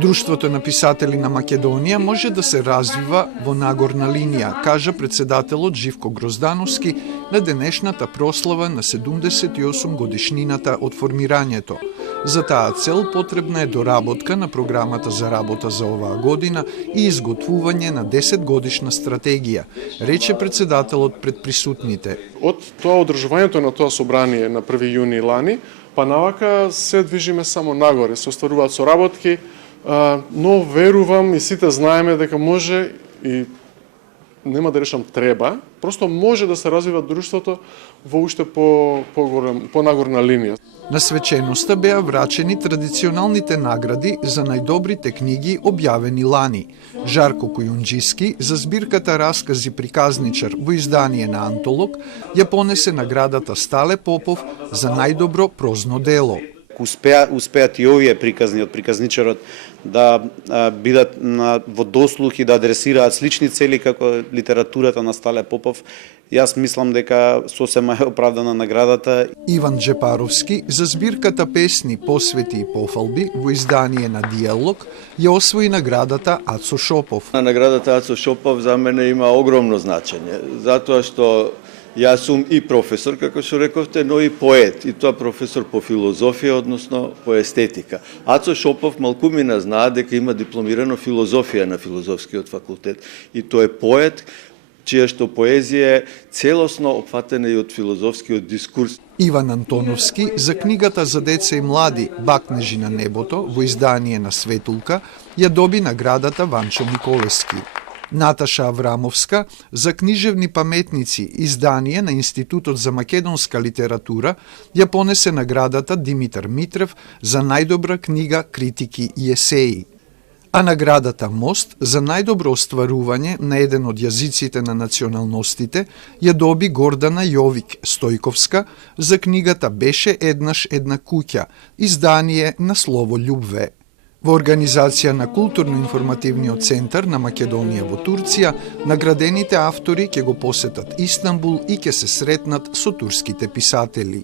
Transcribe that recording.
Друштвото на писатели на Македонија може да се развива во нагорна линија, кажа председателот Живко Гроздановски на денешната прослава на 78 годишнината од формирањето. За таа цел потребна е доработка на програмата за работа за оваа година и изготвување на 10-годишна стратегија, рече председателот пред присутните. Од тоа одржувањето на тоа собрание на 1 јуни лани, па навака се движиме само нагоре, се остваруваат соработки, но верувам и сите знаеме дека може и нема да решам треба, просто може да се развива друштвото во уште по нагорна линија. На свеченоста беа врачени традиционалните награди за најдобрите книги објавени лани. Жарко Којунџиски за збирката Раскази приказничар во издание на Антолог ја понесе наградата Стале Попов за најдобро прозно дело. Успеат и овие приказни од приказничарот да бидат во дослух и да адресираат слични цели како литературата на Стале Попов. Јас мислам дека сосема е оправдана наградата. Иван Джепаровски за збирката песни, посвети и пофалби во издание на Диалог ја освои наградата Ацо Шопов. Наградата Ацо Шопов за мене има огромно значење, затоа што јас сум и професор, како што рековте, но и поет, и тоа професор по филозофија, односно по естетика. Ацо Шопов малкумина знае дека има дипломирано филозофија на филозофскиот факултет, и тој е поет, чија што поезија е целосно опфатена и од филозофскиот дискурс. Иван Антоновски за книгата за деца и млади Бакнежи на небото во издание на Светулка ја доби наградата Ванчо Николески. Наташа Аврамовска за книжевни паметници издание на Институтот за македонска литература ја понесе наградата Димитар Митрев за најдобра книга критики и есеи. А наградата Мост за најдобро остварување на еден од јазиците на националностите ја доби Гордана Јовик Стојковска за книгата Беше еднаш една куќа, издание на Слово љубве. Во организација на Културно-информативниот центар на Македонија во Турција, наградените автори ќе го посетат Истанбул и ќе се сретнат со турските писатели.